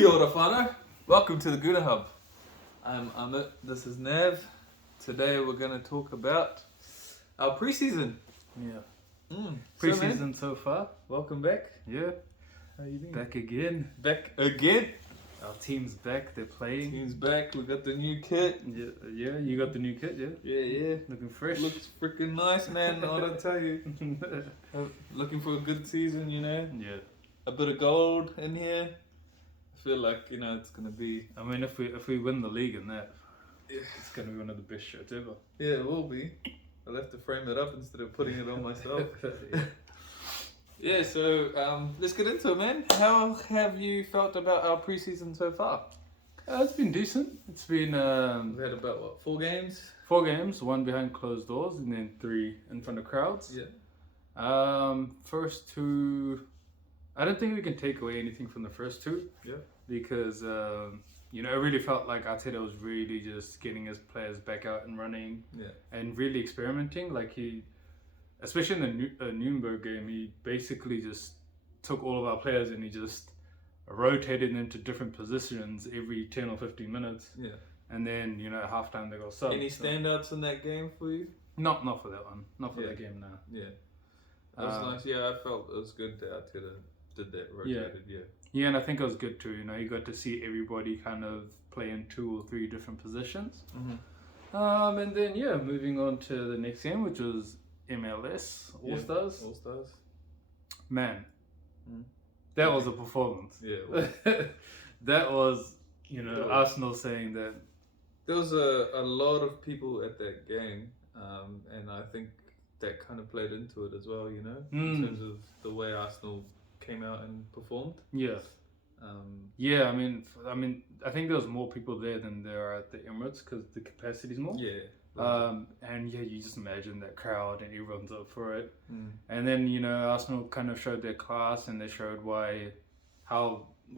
Kia ora whānau. Welcome to the Guna Hub. I'm Amit, this is Nav. Today we're going to talk about our preseason. Yeah. So, Preseason man, so far. welcome back. Yeah. How you doing? Back again. Back again. Our team's back. They're playing. Team's back. We got the new kit. Yeah. You got the new kit, yeah? Yeah. Looking fresh. Looks freaking nice, man. I want to tell you. Looking for a good season, you know. Yeah. A bit of gold in here. I feel like, it's going to be... I mean, if we win the league in that, it's going to be one of the best shirts ever. Yeah, it will be. I'll have to frame it up instead of putting it on myself. Yeah, so let's get into it, man. How have you felt about our preseason so far? It's been decent. It's been We've had about, 4 games? 4 games, 1 behind closed doors and then 3 in front of crowds. Yeah. First 2, I don't think we can take away anything from the first 2. Yeah. Because, it really felt like Arteta was really just getting his players back out and running. Yeah. And really experimenting. Like especially in the Nuremberg game, he basically just took all of our players and he just rotated them to different positions every 10 or 15 minutes. Yeah. And then, at halftime they got subbed. Any standouts in that game for you? Not for that one. Not for that game, no. Yeah. That was nice. Yeah, I felt it was good that Arteta did that, rotated, yeah. Yeah, and I think it was good too. You got to see everybody kind of play in 2 or 3 different positions. Mm-hmm. And then, moving on to the next game, which was MLS All-Stars. All-Stars. Man, Mm. that was a performance. Yeah. It was. That was, was. Arsenal saying that. There was a lot of people at that game, and I think that kind of played into it as well, in terms of the way Arsenal came out and performed. Yeah. Yeah, I mean, I think there was more people there than there are at the Emirates because the capacity's more. Yeah. And you just imagine that crowd and everyone's up for it. Mm. And then, Arsenal kind of showed their class and they showed what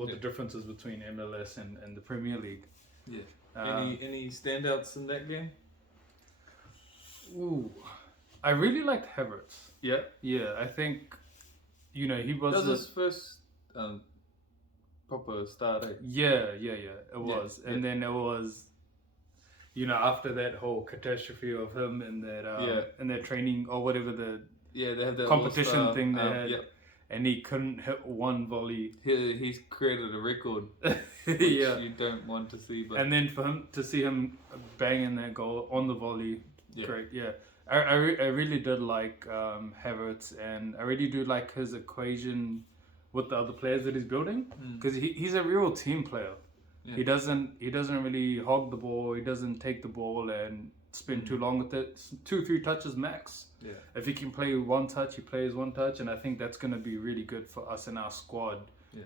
the difference is between MLS and the Premier League. Yeah. Any standouts in that game? Ooh, I really liked Havertz. Yeah. Yeah, I think, he was... That was his first proper start, eh? Yeah, it was. And then it was, after that whole catastrophe of him and that and that training or whatever they have that competition All-Star, thing they had. Yeah. And he couldn't hit one volley. He's created a record, which you don't want to see. But and then to see him banging that goal on the volley, great. Yeah, I really did like Havertz, and I really do like his equation with the other players that he's building because he's a real team player. Yeah. He doesn't really hog the ball. He doesn't take the ball and spend too long with it. 2-3 touches max. Yeah. If he can play one touch, he plays one touch, and I think that's going to be really good for us in our squad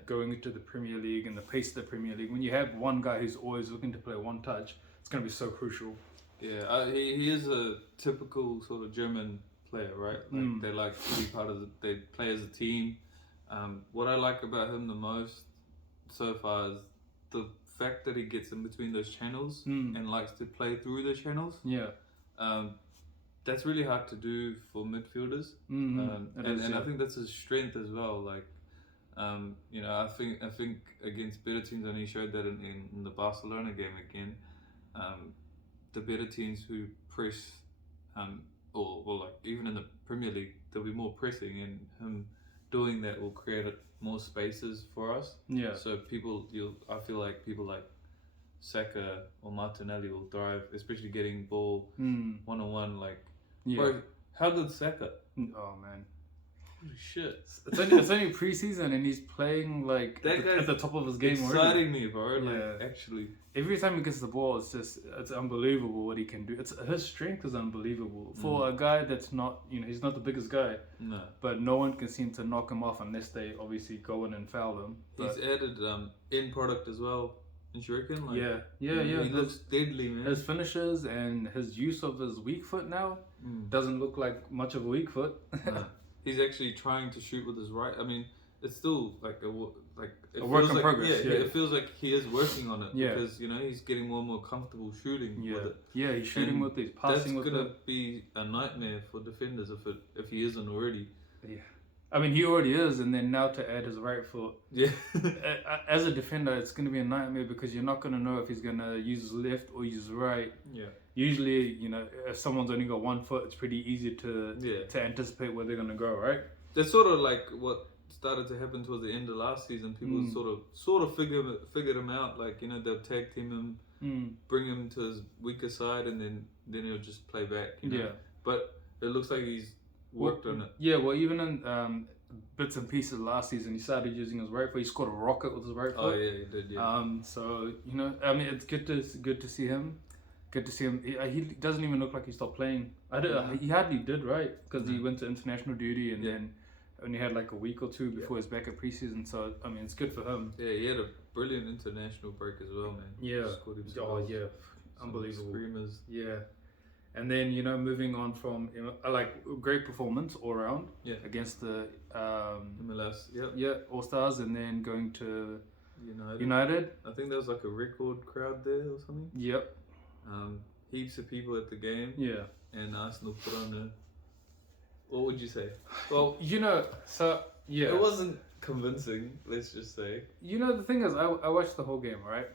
going into the Premier League and the pace of the Premier League. When you have one guy who's always looking to play one touch, it's going to be so crucial. Yeah, he is a typical sort of German player, right? Like they like to be part of they play as a team. What I like about him the most so far is the fact that he gets in between those channels and likes to play through the channels. Yeah. That's really hard to do for midfielders. And I think that's his strength as well. Like, I think against better teams, and he showed that in the Barcelona game again, the better teams who press, or like even in the Premier League, there'll be more pressing, and him doing that will create more spaces for us. Yeah. So I feel like people like Saka or Martinelli will thrive, especially getting ball one-on-one. Like, bro, how good Saka? Oh man, holy shit! It's only preseason and he's playing like at the top of his game already. Exciting me, bro. Like, actually, every time he gets the ball, it's unbelievable what he can do. His strength is unbelievable for a guy that's not, he's not the biggest guy. No. But no one can seem to knock him off unless they obviously go in and foul him. He's added end product as well. Don't you reckon? Like, yeah. He looks deadly, man. His finishes and his use of his weak foot now doesn't look like much of a weak foot. No. He's actually trying to shoot with his right. I mean, it's still like a work in progress. It feels like he is working on it because he's getting more and more comfortable shooting with it. Yeah, he's shooting with these passing with it. That's gonna be a nightmare for defenders if he isn't already. Yeah, I mean, he already is, and then now to add his right foot. Yeah. As a defender, it's going to be a nightmare because you're not going to know if he's going to use his left or use his right. Yeah. Usually, you know, if someone's only got one foot, it's pretty easy to anticipate where they're going to go, right? That's sort of like what started to happen towards the end of last season. People sort of figured him out. Like, you know, they'll tag team him, bring him to his weaker side, and then he'll just play back. You know? Yeah. But it looks like he's worked on it. Yeah, well, even in bits and pieces last season, he started using his right foot. He scored a rocket with his right foot. Oh yeah, he did. Yeah. So you know, I mean, it's good to see him. Good to see him. He doesn't even look like he stopped playing. He hardly did, right? Because he went to international duty and then only had like a week or two before he's back at preseason. So I mean, it's good for him. Yeah, he had a brilliant international break as well, man. Yeah. Unbelievable. Screamers. Yeah. And then, you know, moving on from, you know, like, great performance all around against the MLS, All-Stars, and then going to United. I think there was like a record crowd there or something. Yep. Heaps of people at the game. Yeah. And Arsenal put on a... What would you say? Well, you know, so, yeah. It wasn't convincing, let's just say. You know, the thing is, I watched the whole game, right?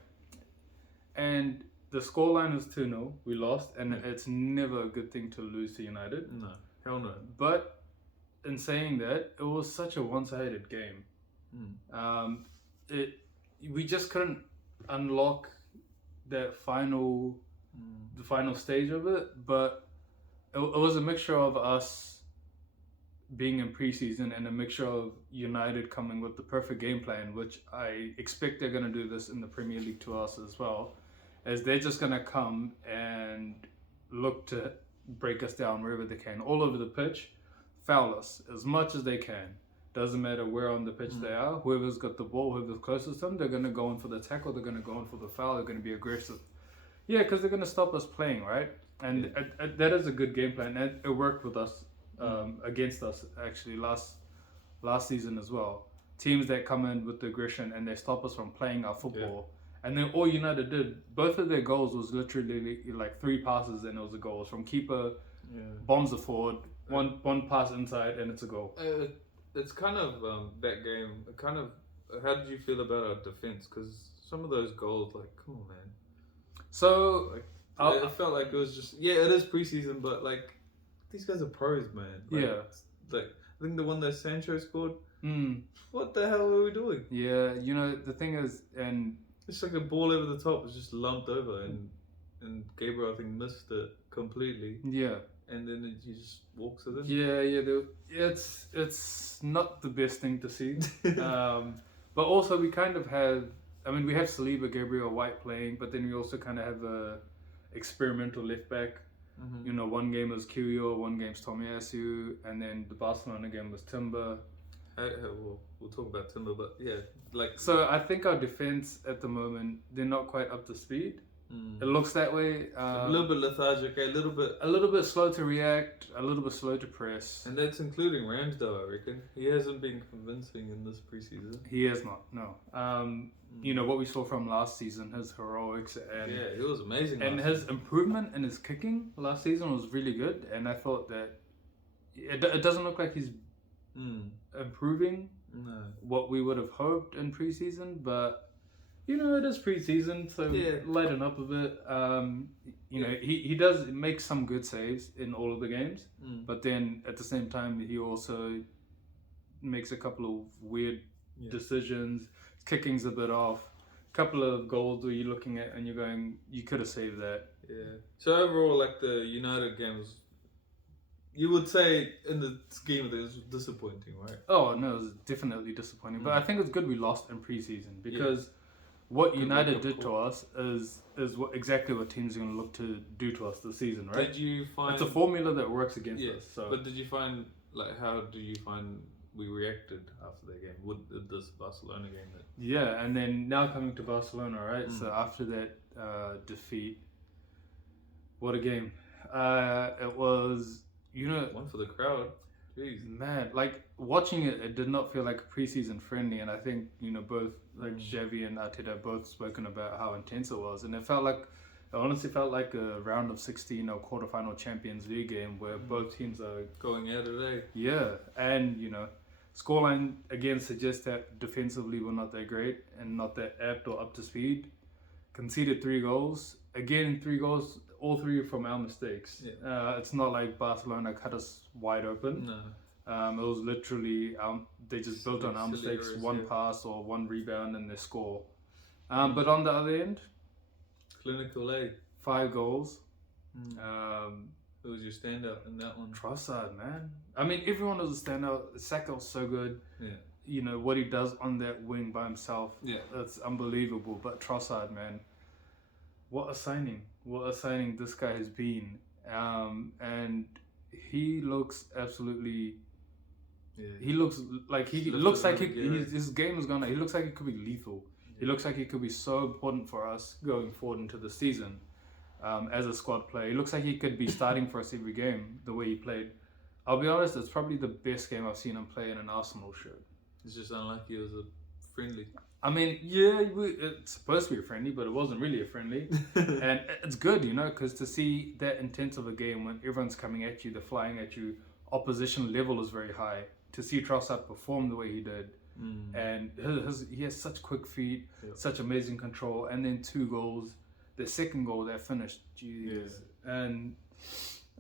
And... the scoreline was 2-0. We lost, and it's never a good thing to lose to United. No, hell no. But in saying that, it was such a one-sided game. We just couldn't unlock that the final stage of it. But it was a mixture of us being in preseason and a mixture of United coming with the perfect game plan, which I expect they're going to do this in the Premier League to us as well. As they're just going to come and look to break us down wherever they can, all over the pitch, foul us as much as they can. Doesn't matter where on the pitch they are. Whoever's got the ball, whoever's closest to them, they're going to go in for the tackle, they're going to go in for the foul, they're going to be aggressive. Yeah, because they're going to stop us playing, right? And that is a good game plan. And it worked with us, against us, actually, last season as well. Teams that come in with the aggression and they stop us from playing our football. Yeah. And then all United did, both of their goals was literally like 3 passes and it was a goal. It was from keeper, bombs the forward, one pass inside and it's a goal. It's kind of that game. How did you feel about our defense? Because some of those goals, like, come on, man. So I felt like it was just it is preseason, but like these guys are pros, man. Like, like I think the one that Sancho scored. What the hell are we doing? Yeah, you know the thing is, and. It's like a ball over the top. It's just lumped over, and Gabriel I think missed it completely. Yeah, and then he just walks it in. Yeah. It's not the best thing to see. But also we kind of have. I mean, we have Saliba, Gabriel White playing, but then we also kind of have a experimental left back. You know, one game was Kyogo, one game's Tomiyasu, and then the Barcelona game was Timber. We'll talk about Timber, but like. So I think our defense at the moment, they're not quite up to speed. It looks that way. A little bit lethargic, a little bit slow to react, a little bit slow to press. And that's including Ramsdale, I reckon. He hasn't been convincing in this preseason. He has not, no. You know what we saw from last season, his heroics and it was amazing. And his improvement in his kicking last season was really good. And I thought that it doesn't look like he's improving what we would have hoped in preseason, but you know it is preseason, so lighten up a bit. You know he does make some good saves in all of the games, but then at the same time he also makes a couple of weird decisions. His kicking's a bit off. A couple of goals where you're looking at and you're going, you could have saved that. Yeah. So overall, like the United game was. You would say in the scheme of it was disappointing, right? Oh, no, it was definitely disappointing. But I think it's good we lost in preseason because what United did to us is exactly what teams are going to look to do to us this season, right? Did you find... It's a formula that works against us. So. But did you find, like, how do you find we reacted after that game? With this Barcelona game? Yeah, and then now coming to Barcelona, right? So after that defeat, what a game. It was... You know, one for the crowd. Jeez. Man, like watching it did not feel like a preseason friendly, and I think you know both like Xavi and Arteta both spoken about how intense it was, and it honestly felt like a round of 16 or quarterfinal Champions League game where both teams are going out today. Yeah, and you know, Scoreline again suggests that defensively we're not that great and not that apt or up to speed. Conceded 3 goals. Again, 3 goals, all 3 from our mistakes. Yeah. It's not like Barcelona cut us wide open. No. It was literally they just built on our mistakes, errors, one pass or one rebound and they score. But on the other end, clinical, 5 goals. Who was your standout in that one? Trossard, man. I mean, everyone was a standout. Saka was so good. Yeah. You know, what he does on that wing by himself, that's unbelievable. But Trossard, man, what a signing. What a signing this guy has been. And he looks absolutely... Yeah. He looks like his game is gonna... He looks like he could be lethal. Yeah. He looks like he could be so important for us going forward into the season. As a squad player, he looks like he could be starting for us every game, the way he played. I'll be honest, it's probably the best game I've seen him play in an Arsenal shirt. It's just unlucky it was a friendly. I mean, yeah, it's supposed to be a friendly, but it wasn't really a friendly. And it's good, you know, because to see that intense of a game when everyone's coming at you, they're flying at you, opposition level is very high. To see Trossard perform the way he did, and he has such quick feet, such amazing control, and then 2 goals. The second goal that finished, jeez. Yeah. And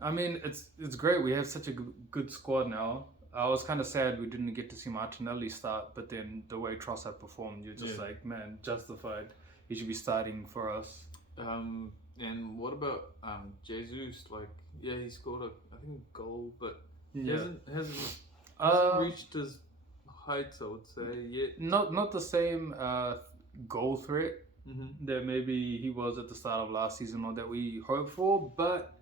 I mean, it's great. We have such a good squad now. I was kind of sad we didn't get to see Martinelli start, but then the way Trossard performed, you're just like, man, justified. He should be starting for us. And what about Jesus? Like, yeah, he scored I think a goal, but he hasn't reached his heights, I would say, yet. Not the same goal threat that maybe he was at the start of last season or that we hoped for, but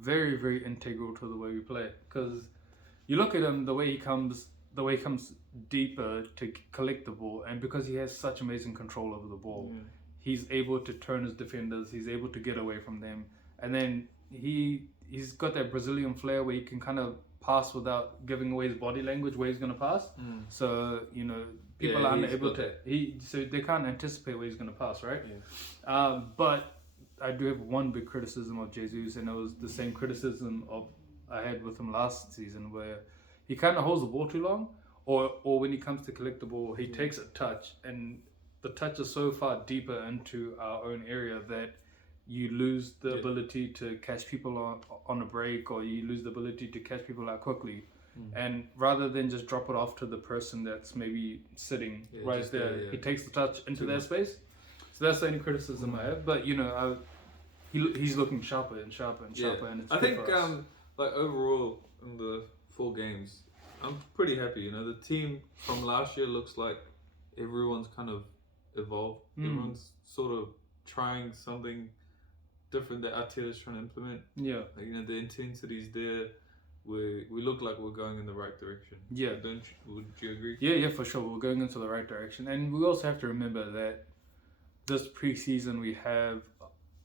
very, very integral to the way we play. Because you look at him, the way he comes deeper to collect the ball, and because he has such amazing control over the ball, he's able to turn his defenders, he's able to get away from them, and then he's got that Brazilian flair where he can kind of pass without giving away his body language where he's going to pass. So, you know, people are unable to... So they can't anticipate where he's going to pass, right? Yeah. But I do have one big criticism of Jesus, and it was the same criticism I had with him last season, where he kind of holds the ball too long, or when he comes to collect the ball, he takes a touch, and the touch is so far deeper into our own area that you lose the ability to catch people on a break, or you lose the ability to catch people out quickly. And rather than just drop it off to the person that's maybe sitting right there, he takes the touch into their space. So that's the only criticism I have. But, you know, he's looking sharper and sharper and sharper. And it's I think, like, overall, in the 4 games, I'm pretty happy. You know, the team from last year looks like everyone's kind of evolved. Everyone's sort of trying something different that Arteta's trying to implement. Yeah. Like, you know, the intensity's there. We look like we're going in the right direction. Yeah. Would you agree? Yeah, for sure. We're going into the right direction. And we also have to remember that this preseason we have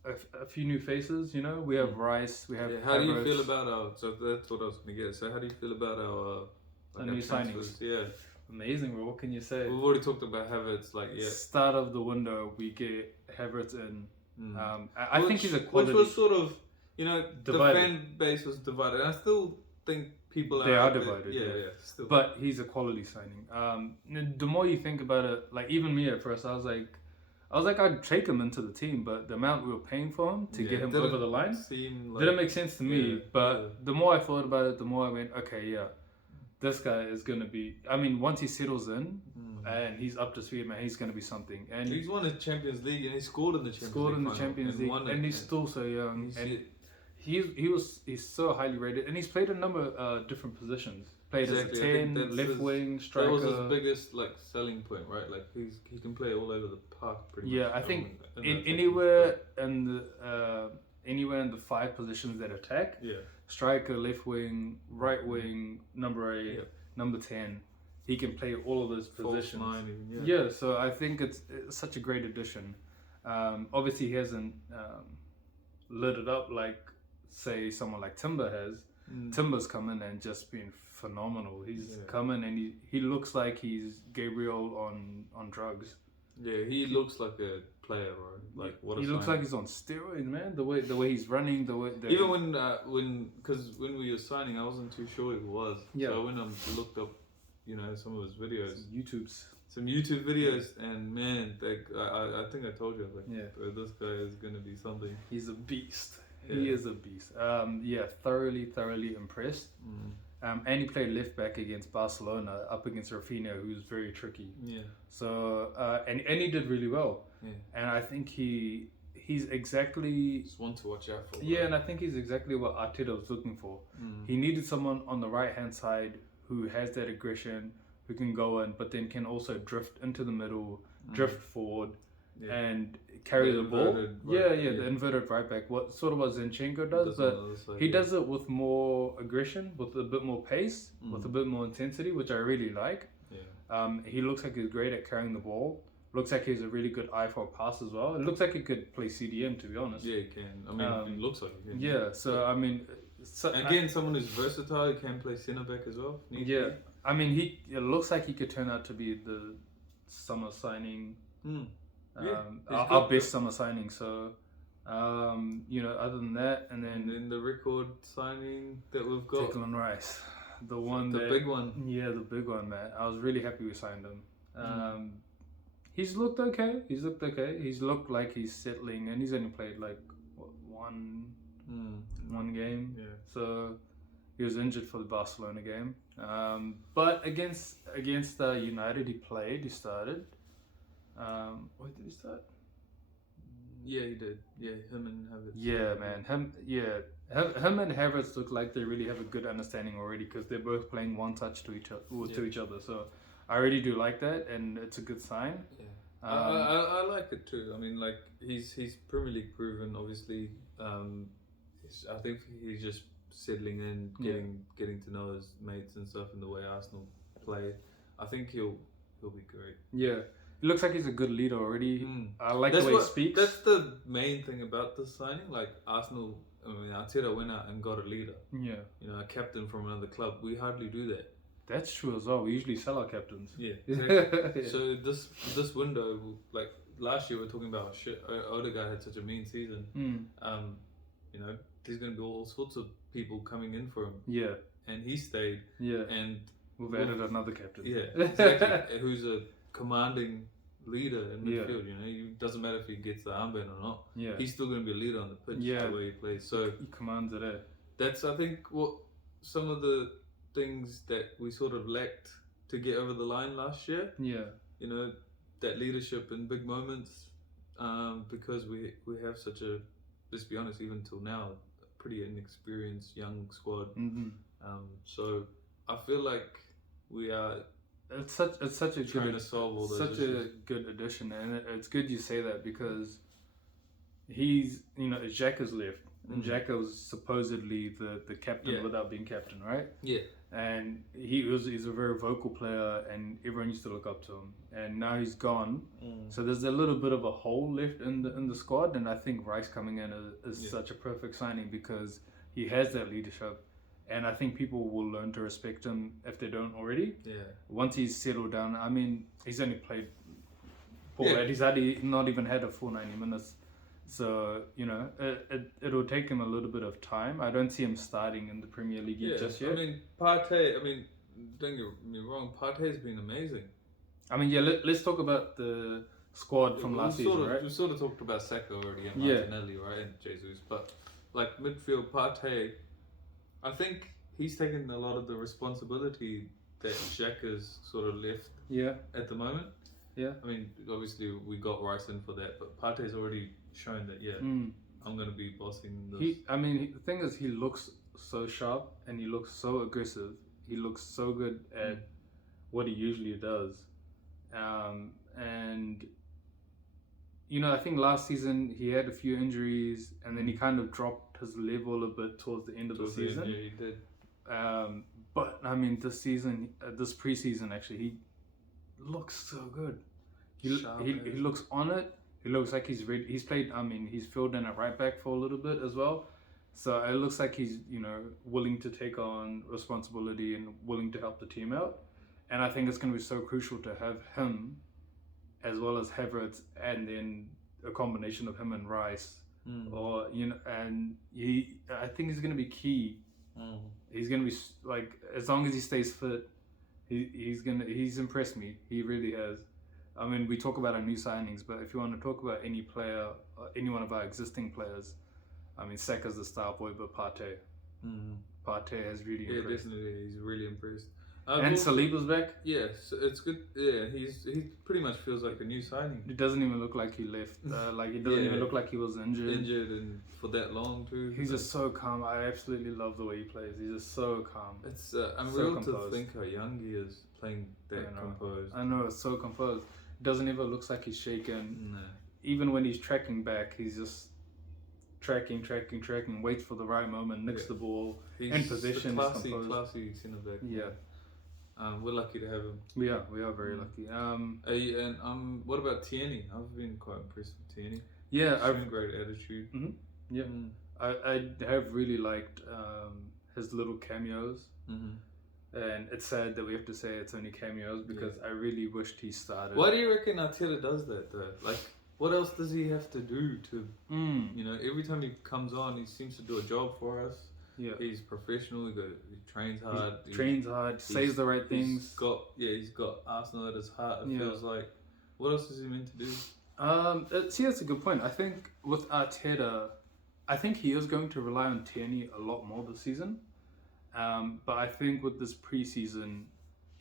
a few new faces, you know? We have Rice, we have How do you feel about so that's what I was going to get. So how do you feel about our new signings? Yeah. Amazing, bro. What can you say? We've already talked about Havertz, Start of the window, we get Havertz in. I think he's a quality... Which was sort of, you know, divided. The fan base was divided. I still think people are divided. Still. But he's a quality signing. The more you think about it, like even me at first, I was like, I'd take him into the team, but the amount we were paying for him to get him over the line didn't make sense to me. But the more I thought about it, the more I went, okay, this guy is going to be... I mean, once he settles in and he's up to speed, man, he's going to be something. And he's won the Champions League and he scored in the Champions League. And he's still so young. And he's so highly rated. And he's played a number of different positions. Played as a 10, left wing, striker. That was his biggest selling point, right? Like he can play all over the park pretty much. Yeah, I think anywhere in the 5 positions that attack. Yeah. Striker, left wing, right wing, number 8, number 10. He can play all of those positions. False 9 even, so I think it's such a great addition. Obviously he hasn't lit it up like, say, someone like Timber has. Timber's come in and just been phenomenal. He's come in and he looks like he's Gabriel on drugs. Yeah, he looks like a player, right? Like what he looks like he's on steroids, man. The way he's running, even when we were signing, I wasn't too sure who it was. Yeah. So I went and looked up some of his videos, some YouTube videos, and man, I think I told you, bro, this guy is gonna be something. He's a beast. Yeah. He is a beast. Thoroughly impressed. And he played left back against Barcelona, up against Rafinha, who's very tricky. Yeah. So and he did really well. Yeah. And I think he's exactly just one to watch out for. Yeah, and I think he's exactly what Arteta was looking for. He needed someone on the right hand side who has that aggression, who can go in, but then can also drift into the middle, drift forward, and carry the ball. The inverted right back. What Zinchenko does, but he does it with more aggression, with a bit more pace, with a bit more intensity, which I really like. Yeah. He looks like he's great at carrying the ball. Looks like he has a really good eye for a pass as well. It looks like he could play CDM, to be honest. Yeah, he can. I mean, it looks like he can. Yeah, so I mean... someone who's versatile, he can play centre back as well. I mean, it looks like he could turn out to be the summer signing, our best summer signing. So, other than that, and then the record signing that we've got, Declan Rice, the big one. Yeah, the big one, man. I was really happy we signed him. He's looked okay. He's looked like he's settling, and he's only played one game. Yeah. So he was injured for the Barcelona game. But against United, he started. Where did he start? Yeah, he did. Yeah, him and Havertz. Yeah, man. Him and Havertz look like they really have a good understanding already, because they're both playing one touch to each other. So I really do like that, and it's a good sign. Yeah. I like it too. I mean, like he's Premier League proven. Obviously, I think he's just settling in, getting to know his mates and stuff, and the way Arsenal play. I think he'll be great. Yeah, he looks like he's a good leader already. I like the way he speaks. That's the main thing about this signing. Like Arsenal, Arteta went out and got a leader. Yeah, a captain from another club. We hardly do that. That's true as well. We usually sell our captains. Yeah, exactly. So this window, like last year, we were talking about Odegaard had such a mean season. There's going to be all sorts of people coming in for him. Yeah, and he stayed. Yeah, and we've added another captain. Yeah, exactly. Who's a commanding leader in midfield. It doesn't matter if he gets the armband or not. Yeah, he's still going to be a leader on the pitch. Yeah, the way he plays. So he commands it. That's I think what some of the things that we sort of lacked to get over the line last year. Yeah, that leadership in big moments, because we have such a, let's be honest, even till now, a pretty inexperienced young squad. So I feel like we are. It's such a trying to solve all those such issues. A good addition, and it's good you say that, because he's Xhaka's left. And Xhaka was supposedly the captain without being captain, right? Yeah. And he's a very vocal player, and everyone used to look up to him. And now he's gone, so there's a little bit of a hole left in the squad. And I think Rice coming in is such a perfect signing, because he has that leadership, and I think people will learn to respect him if they don't already. Yeah. Once he's settled down, I mean, he's only played he's not even had a full 90 minutes. So, it'll take him a little bit of time. I don't see him starting in the Premier League just yet. I mean, Partey, don't get me wrong, Partey's been amazing. I mean, let's talk about the squad from last season, right? We sort of talked about Saka already and Martinelli, right, and Jesus. But, like, midfield, Partey, I think he's taken a lot of the responsibility that Xhaka's sort of left at the moment. Yeah. I mean, obviously, we got Rice in for that, but Partey's already shown that I'm going to be bossing this. The thing is, he looks so sharp and he looks so aggressive. He looks so good at what he usually does. And I think last season he had a few injuries, and then he kind of dropped his level a bit towards the end of the season. Yeah, he did. But I mean, this season, this preseason, actually, he looks so good. He looks on it. He looks like he's ready. He's played. He's filled in at right back for a little bit as well. So it looks like he's willing to take on responsibility and willing to help the team out. And I think it's going to be so crucial to have him, as well as Havertz, and then a combination of him and Rice. Or and I think he's going to be key. He's going to be as long as he stays fit, He's impressed me. He really has. I mean, we talk about our new signings, but if you want to talk about any player, any one of our existing players, I mean, Saka's the star boy, but Partey. Partey has really impressed. Yeah, definitely. He's really impressed. And Saliba's back. Yeah, so it's good. Yeah, he pretty much feels like a new signing. It doesn't even look like he left. Like it doesn't even look like he was injured And for that long too. He's just so calm. I absolutely love the way he plays. He's just so calm. It's unreal to think how young he is playing that composed. I know, it's so composed. Doesn't even look like he's shaken. No. Even when he's tracking back, he's just tracking, waits for the right moment, nicks the ball, he's in position. Classy centre back. Yeah. We're lucky to have him. We are very lucky. What about Tierney? I've been quite impressed with Tierney. Yeah, I've great attitude. Mm-hmm. Yeah, I have really liked his little cameos. And it's sad that we have to say it's only cameos because I really wished he started. Why do you reckon Arteta does that though? Like, what else does he have to do to, you know, every time he comes on, he seems to do a job for us. Yeah, he's professional. He trains hard. Says the right things. He's got Arsenal at his heart. It feels like. What else is he meant to do? That's a good point. I think with Arteta, I think he is going to rely on Tierney a lot more this season. But I think with this preseason,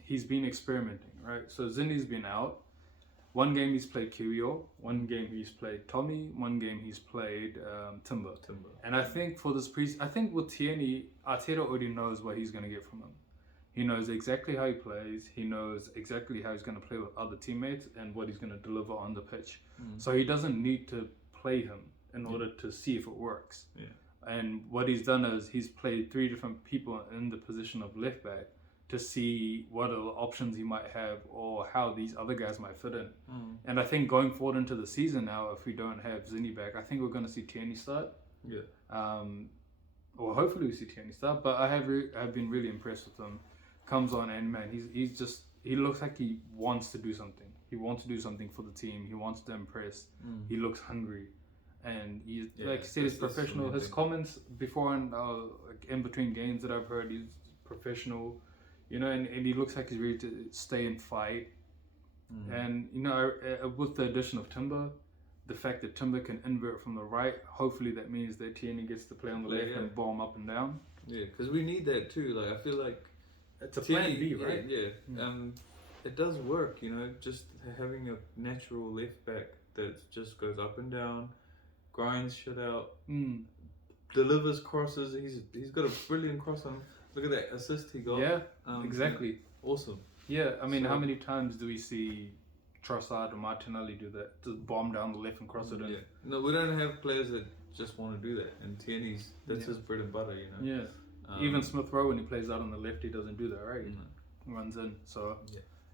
he's been experimenting, right? So Zinni's been out. One game he's played Kiwior, one game he's played Tommy, one game he's played Timber. And I think for this I think with Tierney, Arteta already knows what he's going to get from him. He knows exactly how he plays. He knows exactly how he's going to play with other teammates and what he's going to deliver on the pitch. So he doesn't need to play him in order to see if it works. Yeah. And what he's done is he's played 3 different people in the position of left back to see what other options he might have or how these other guys might fit in. And I think going forward into the season now, if we don't have Zinni back, I think we're going to see Tierney start. Yeah. Or hopefully we see Tierney start. But I have been really impressed with him. Comes on and man, he looks like he wants to do something. He wants to do something for the team. He wants to impress. He looks hungry. And he's like I said, he's professional. His comments before and in between games that I've heard, he's professional, you know, and he looks like he's ready to stay and fight. And you know, with the addition of Timber, the fact that Timber can invert from the right, hopefully that means that Tierney gets to play on the left and bomb up and down. Yeah, because we need that too. Like I feel like it's a plan B, right? Yeah. It does work, you know, just having a natural left back that just goes up and down. Grinds shit out, delivers crosses. He's got a brilliant cross on. Look at that assist he got. Yeah, exactly. Awesome. Yeah, I mean, how many times do we see Trossard or Martinelli do that? Just bomb down the left and cross it in. Yeah. No, we don't have players that just want to do that. And Tierney's, that's his bread and butter, you know. Yeah. Even Smith Rowe, when he plays out on the left, he doesn't do that, right? He runs in. So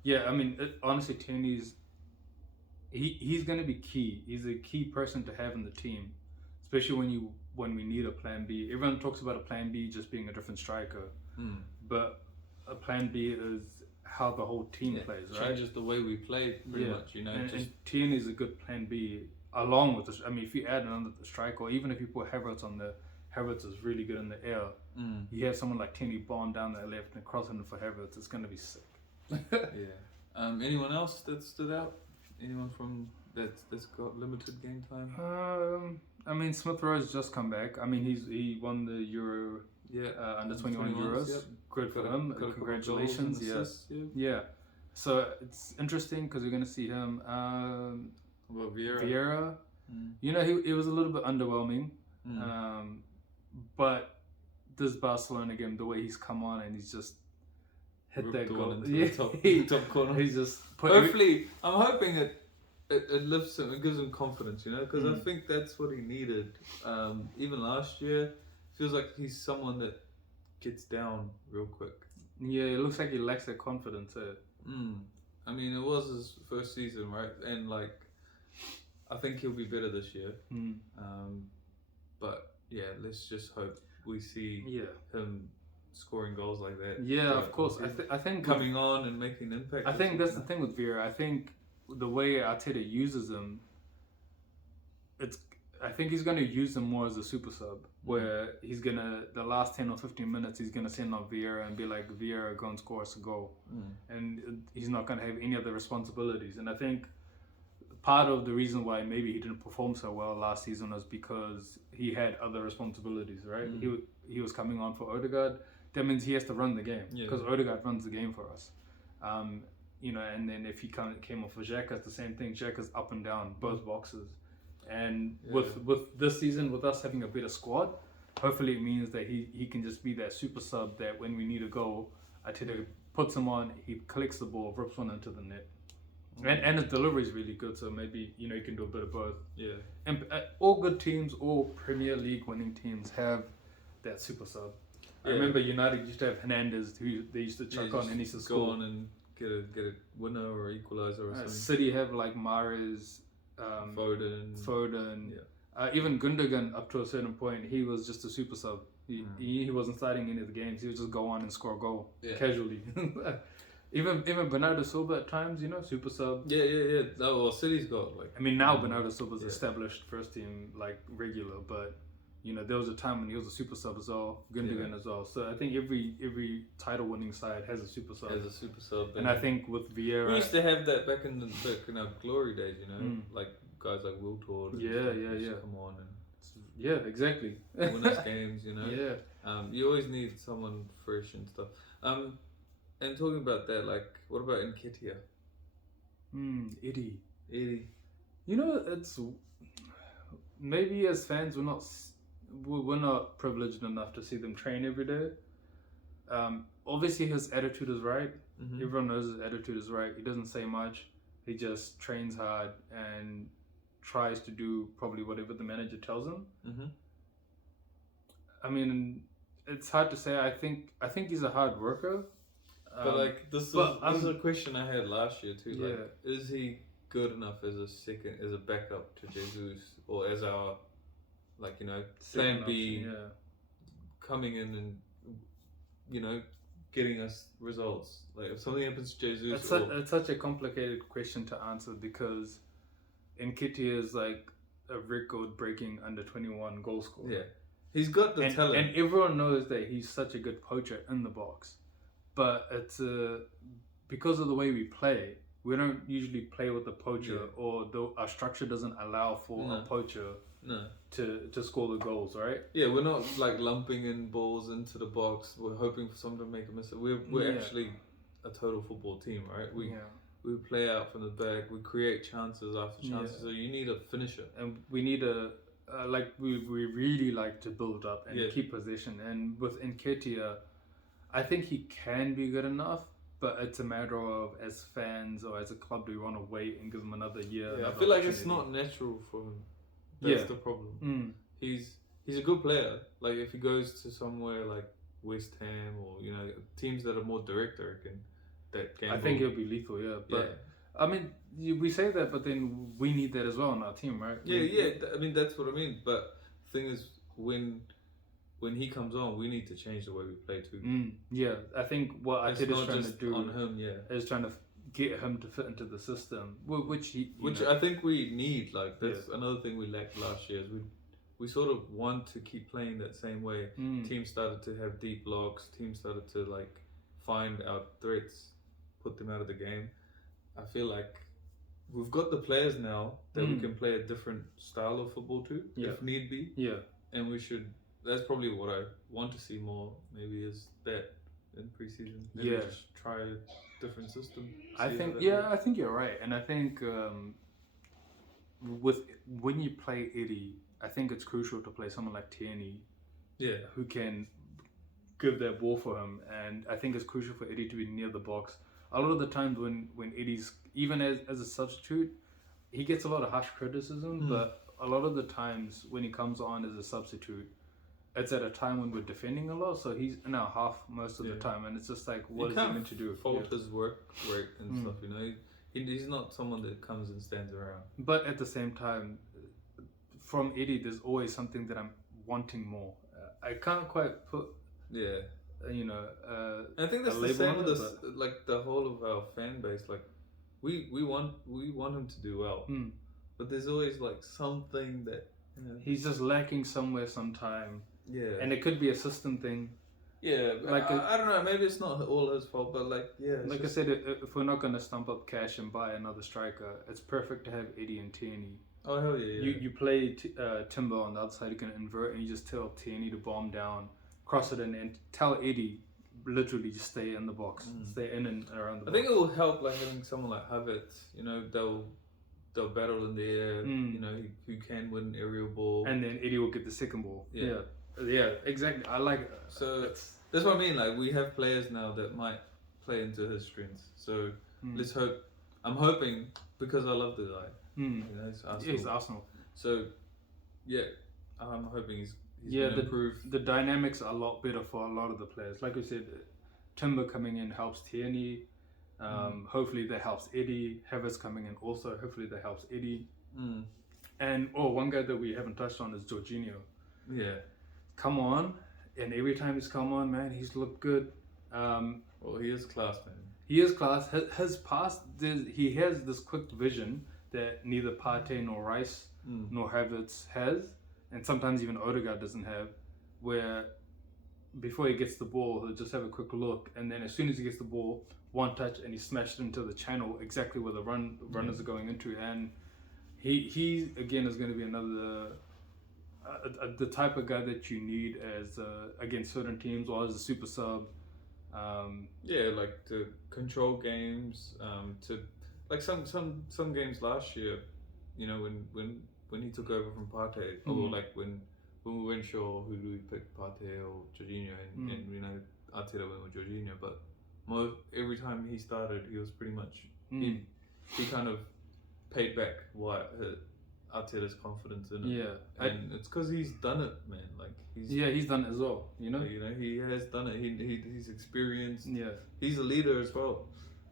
yeah, I mean, honestly, Tierney's. He's going to be key. He's a key person to have in the team, especially when we need a plan B. Everyone talks about a plan B just being a different striker, but a plan B is how the whole team plays, right? Changes the way we play pretty much, you know. And Tierney is a good plan B along with this. I mean, if you add another striker, or even if you put Havertz on the, Havertz is really good in the air. You have someone like Tierney bomb down that left and crossing for Havertz. It's going to be sick. Anyone else that stood out? Anyone from that's got limited game time? I mean, Smith Rowe's just come back. I mean, he won the Euro under 21 Euros. Yep. Good for him. Congratulations. Yeah. So it's interesting because we're going to see him. Well, Vieira. You know, he was a little bit underwhelming. But this Barcelona game, the way he's come on and he's just hit that goal into the top corner. He's just hopefully, I'm hoping it lifts him, it gives him confidence, you know, because I think that's what he needed. Even last year, feels like he's someone that gets down real quick. Yeah, it looks like he lacks that confidence. I mean, it was his first season, right? And like, I think he'll be better this year. But yeah, let's just hope we see him scoring goals like that. Yeah, of course. I think coming on and making an impact. I think that's the thing with Vieira. I think the way Arteta uses him, I think he's going to use him more as a super sub, where he's going to, the last 10 or 15 minutes, he's going to send on Vieira and be like, Vieira, go and score us a goal. And he's not going to have any other responsibilities. And I think part of the reason why maybe he didn't perform so well last season was because he had other responsibilities, right? He was coming on for Odegaard. That means he has to run the game because Odegaard runs the game for us. You know, and then if he came off for Xhaka, it's the same thing. Xhaka's up and down, both boxes. And with this season, with us having a better squad, hopefully it means that he can just be that super sub that when we need a goal, Arteta puts him on, he collects the ball, rips one into the net. And his delivery is really good, so maybe, you know, you can do a bit of both. Yeah. And all good teams, all Premier League winning teams have that super sub. I remember United used to have Hernandez, who they used to chuck on and he used to score. Go on and get a winner or equalizer or something. City have like Mahrez, Foden. Even Gundogan, up to a certain point, he was just a super sub. He wasn't starting any of the games. He would just go on and score a goal casually. Even Bernardo Silva at times, you know, super sub. Yeah. No, well, City's got like. I mean, now Bernardo Silva's established first team like regular, but you know, there was a time when he was a super sub as well, Gundogan as well. So I think every title winning side has a super sub. And I think with Vieira, we used to have that back in our glory days, you know, like guys like Will Tord. Yeah. Come on and. Yeah, exactly. Win us games, you know. Yeah. You always need someone fresh and stuff. And talking about that, like, what about Nketiah? Eddie. You know, it's maybe as fans we're not privileged enough to see them train every day. Obviously, his attitude is right. Everyone knows his attitude is right. He doesn't say much. He just trains hard and tries to do probably whatever the manager tells him. I mean, it's hard to say. I think he's a hard worker. But like this is a question I had last year too. Like, is he good enough as a backup to Jesus, or as our, like, you know, plan B, coming in and, you know, getting us results? Like if something happens to Jesus, it's such a complicated question to answer because Nketiah is like a record-breaking under-21 goal scorer. Yeah, he's got the talent, and everyone knows that he's such a good poacher in the box. But it's because of the way we play, we don't usually play with a poacher, or our structure doesn't allow for a poacher to score the goals, right? Yeah, we're not like lumping in balls into the box. We're hoping for someone to make a mistake. We're actually a total football team, right? We play out from the back. We create chances after chances. So you need a finisher, and we need we really like to build up and keep possession. And with Nketiah, I think he can be good enough, but it's a matter of, as fans or as a club, do we want to wait and give him another year? I feel like it's not natural for him. That's the problem. He's a good player. Like if he goes to somewhere like West Ham or, you know, teams that are more direct, I think he'll be lethal. But I mean, we say that, but then we need that as well in our team, right? I mean, that's what I mean. But the thing is, when he comes on, we need to change the way we play too. I think what Arteta is trying to do on him, is trying to get him to fit into the system, which I think we need. Like that's another thing we lacked last year. Is we sort of want to keep playing that same way. Teams started to have deep blocks. Teams started to like find our threats, put them out of the game. I feel like we've got the players now that we can play a different style of football too, if need be. And we should. That's probably what I want to see more. Maybe is that in preseason. Maybe just try a different system. I think you're right, and I think when you play Eddie, I think it's crucial to play someone like Tierney, who can give that ball for him, and I think it's crucial for Eddie to be near the box. A lot of the times when Eddie's, even as a substitute, he gets a lot of harsh criticism, but a lot of the times when he comes on as a substitute, it's at a time when we're defending a lot, so he's in our half most of the time, and it's just like, what is he meant to do? Fault his work rate and stuff, you know. He's not someone that comes and stands around. But at the same time, from Eddie, there's always something that I'm wanting more. I can't quite put, you know. I think that's the same with us, like the whole of our fan base. Like, we want him to do well, but there's always like something that He's just lacking somewhere sometime. Yeah. And it could be a system thing. Yeah, like I don't know. Maybe it's not all his fault, but like like I said, if we're not gonna stump up cash and buy another striker, it's perfect to have Eddie and Tierney. Oh hell yeah! You play Timber on the other side. You can invert and you just tell Tierney to bomb down, cross it in, and tell Eddie literally just stay in the box, stay in and around the box. I think it will help like having someone like Havertz. You know, they'll battle in the air. You know, who can win aerial ball, and then Eddie will get the second ball. Yeah, exactly. I like it. So that's what I mean. Like we have players now that might play into his strengths. So let's hope. I'm hoping because I love the guy. You know, he's Arsenal. So yeah, I'm hoping he's gonna improve. The dynamics are a lot better for a lot of the players. Like we said, Timber coming in helps Tierney. Hopefully that helps Eddie. Havertz coming in also. Hopefully that helps Eddie. And one guy that we haven't touched on is Jorginho. Yeah. Come on, and every time he's come on, man, he's looked good. Well, he is class, man. He is class. His pass, he has this quick vision that neither Partey nor Rice nor Havertz has, and sometimes even Odegaard doesn't have, where before he gets the ball, he'll just have a quick look, and then as soon as he gets the ball, one touch, and he smashed it into the channel exactly where the runners are going into, and he again is going to be another... the type of guy that you need as against certain teams or as a super sub. Like to control games. To like some games last year, you know, when he took over from Partey, or like when we weren't sure who do we pick, Partey or Jorginho, and you know Arteta went with Jorginho, but every time he started, he was pretty much he kind of paid back what Arteta's confidence in it. Yeah, and it's because he's done it, man. Like he's done it as well. You know, he has done it. He's experienced. Yeah, he's a leader as well.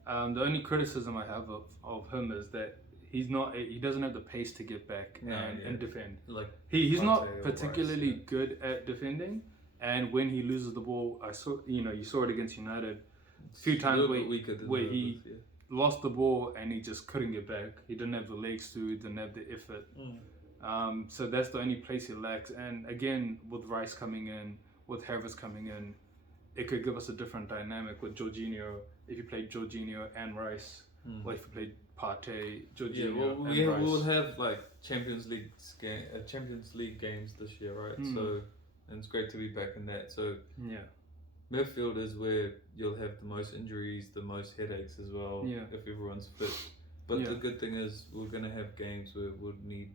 The only criticism I have of him is that he doesn't have the pace to get back and defend. Like he's not particularly good at defending. And when he loses the ball, you saw it against United a few times where he lost the ball and he just couldn't get back. He didn't have the legs to, didn't have the effort. So that's the only place he lacks. And again, with Rice coming in, with Havertz coming in, it could give us a different dynamic with Jorginho. If you played Jorginho and Rice, or if you played Partey, Jorginho and Rice. We'll have like Champions League games this year, right? So, and it's great to be back in that. So midfield is where you'll have the most injuries, the most headaches as well, if everyone's fit. But the good thing is we're going to have games where we'll need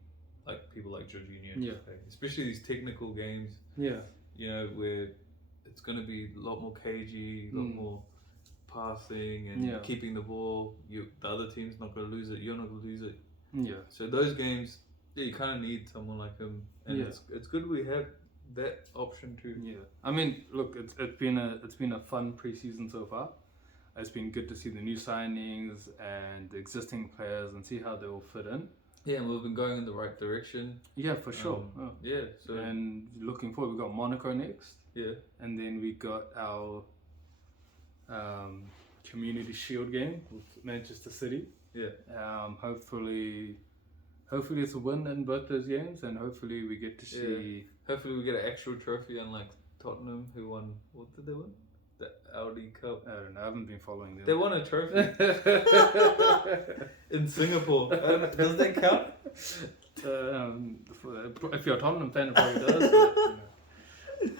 like people like Jorginho to play. Especially these technical games. You know, where it's going to be a lot more cagey, a lot more passing and keeping the ball. The other team's not going to lose it. You're not going to lose it. So those games, you kind of need someone like him. And it's good we have that option too. I mean, look, it's been a fun preseason so far. It's been good to see the new signings and the existing players and see how they all fit in. And we've been going in the right direction. For sure. So and looking forward, we got Monaco next. And then we got our Community Shield game with Manchester City. Hopefully it's a win in both those games, and hopefully we get to see. Hopefully we get an actual trophy, unlike Tottenham, who won. What did they win? The Audi Cup. I don't know. I haven't been following them. They won a trophy in Singapore. Does that count? If you're a Tottenham fan, it probably does.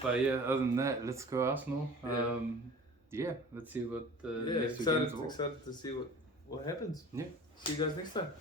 But other than that, let's go Arsenal. Let's see what the next excited to see what happens. See you guys next time.